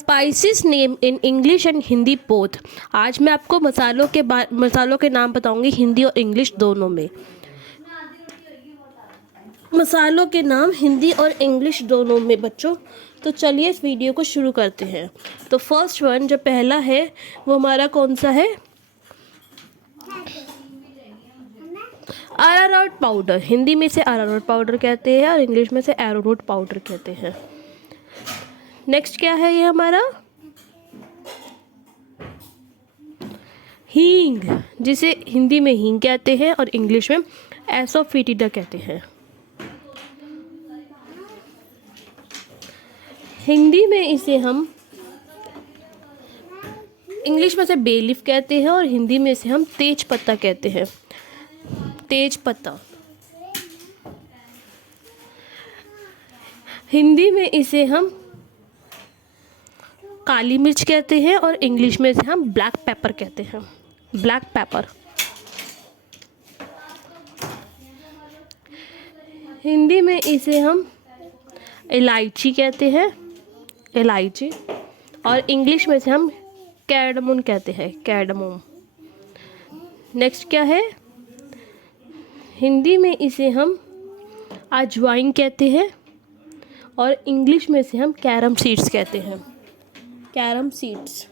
Spices name in English and Hindi both. आज मैं आपको मसालों के नाम बताऊंगी हिंदी और इंग्लिश दोनों में। मसालों के नाम हिंदी और इंग्लिश दोनों में बच्चों। तो चलिए इस वीडियो को शुरू करते हैं। तो फर्स्ट वन जो पहला है वो हमारा कौन सा है? Arrowroot powder. हिंदी में से अरारोट पाउडर कहते हैं और इंग्लिश में से एरोरूट पाउडर कहते हैं। नेक्स्ट क्या है ये हमारा? हींग, जिसे हिंदी में हींग कहते हैं और इंग्लिश में एसोफिटिडा कहते हैं। हिंदी में इसे हम इंग्लिश में से बे लीफ कहते हैं और हिंदी में इसे हम तेज पत्ता कहते हैं। तेज पत्ता। हिंदी में इसे हम काली मिर्च कहते हैं और इंग्लिश में इसे हम ब्लैक पेपर कहते हैं। Black pepper. हिंदी में इसे हम इलायची कहते हैं, इलायची, और इंग्लिश में इसे हम कैर्डमम कहते हैं, कैर्डमम। नेक्स्ट क्या है? हिंदी में इसे हम अजवाइन कहते हैं और इंग्लिश में इसे हम कैरम सीड्स कहते हैं, carom seeds.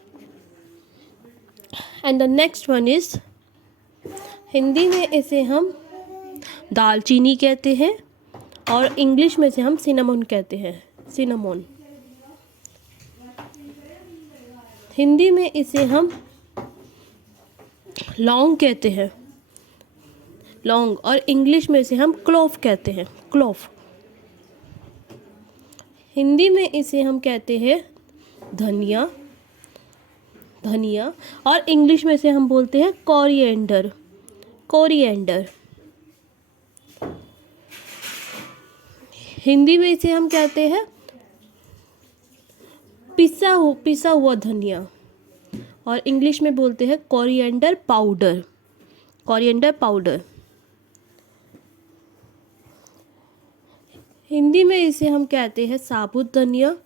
And the next one is, Hindi में इसे हम दालचीनी कहते हैं और इंग्लिश में इसे हम सिनामोन कहते हैं, सिनामोन। हिंदी में इसे हम लौंग कहते हैं, लौंग, और इंग्लिश में इसे हम क्लोव कहते हैं, क्लोव। हिंदी में इसे हम कहते हैं धनिया, धनिया, और इंग्लिश में इसे हम बोलते हैं कोरिएंडर, कोरिएंडर। हिंदी में इसे हम कहते हैं पिसा हुआ धनिया और इंग्लिश में बोलते हैं coriander powder, coriander powder. Hindi में इसे हम कहते हैं साबुत धनिया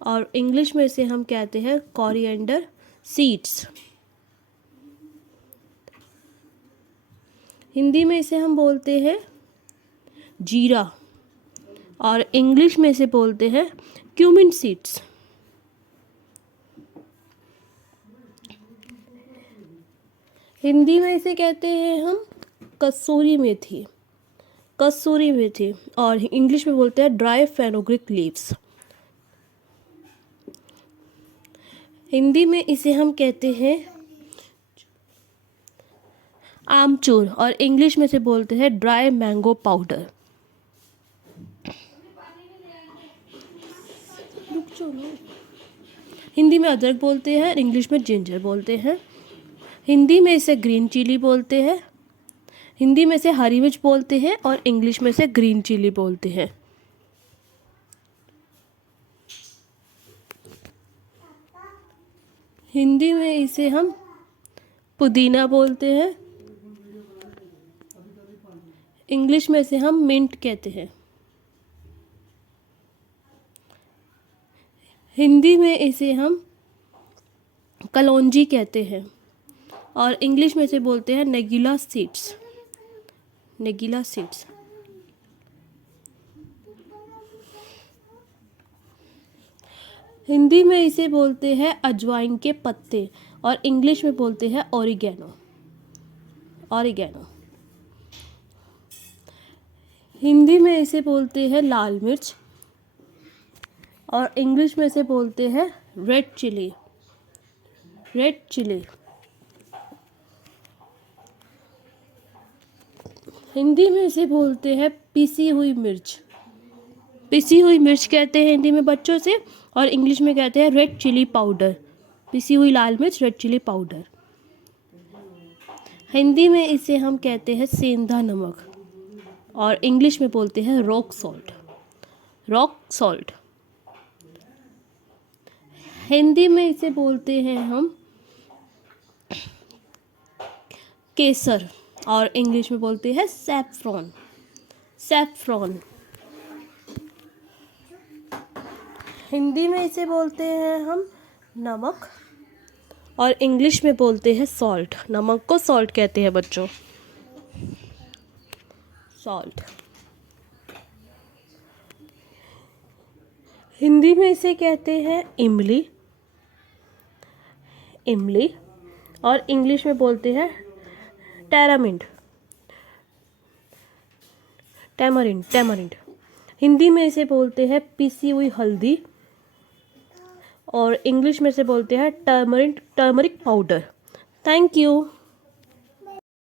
और इंग्लिश में इसे हम कहते हैं कोरिएंडर सीड्स। हिंदी में इसे हम बोलते हैं जीरा और इंग्लिश में इसे बोलते हैं क्यूमिन सीड्स। हिंदी में इसे कहते हैं हम कसूरी मेथी, कसूरी मेथी, और इंग्लिश में बोलते हैं ड्राई फेनुग्रीक लीव्स। हिंदी में इसे हम कहते हैं आमचूर और इंग्लिश में से बोलते हैं ड्राई मैंगो पाउडर। हिंदी में अदरक बोलते हैं, इंग्लिश में जिंजर बोलते हैं। हिंदी में इसे ग्रीन चिली बोलते हैं, हिंदी में से हरी मिर्च बोलते हैं और इंग्लिश में से ग्रीन चिली बोलते हैं। हिंदी में इसे हम पुदीना बोलते हैं, इंग्लिश में इसे हम मिंट कहते हैं। हिंदी में इसे हम कलौंजी कहते हैं और इंग्लिश में इसे बोलते हैं नेगुला सीड्स, नेगुला सीड्स। हिंदी में इसे बोलते हैं अजवाइन के पत्ते और इंग्लिश में बोलते हैं ओरिगेनो, ओरिगेनो। हिंदी में इसे बोलते हैं लाल मिर्च और इंग्लिश में इसे बोलते हैं red chilli, red chilli. Hindi में इसे बोलते हैं पिसी हुई मिर्च, पिसी हुई मिर्च कहते हैं हिंदी में बच्चों से, और इंग्लिश में कहते हैं रेड चिली पाउडर, पिसी हुई लाल मिर्च, रेड चिली पाउडर। हिंदी में इसे हम कहते हैं सेंधा नमक और इंग्लिश में बोलते हैं rock salt, rock salt. Hindi में इसे बोलते हैं हम केसर और इंग्लिश में बोलते हैं सैफरॉन, सैफरॉन। हिंदी में इसे बोलते हैं हम नमक, और इंग्लिश में बोलते हैं सॉल्ट। नमक को सॉल्ट कहते हैं बच्चों, सॉल्ट। हिंदी में इसे कहते हैं इमली, इमली, और इंग्लिश में बोलते हैं टैरामिंट, टैमरिंड, टैमरिंड। हिंदी में इसे बोलते हैं पिसी हुई हल्दी, और इंग्लिश में से बोलते हैं टर्मरिक पाउडर। Thank you.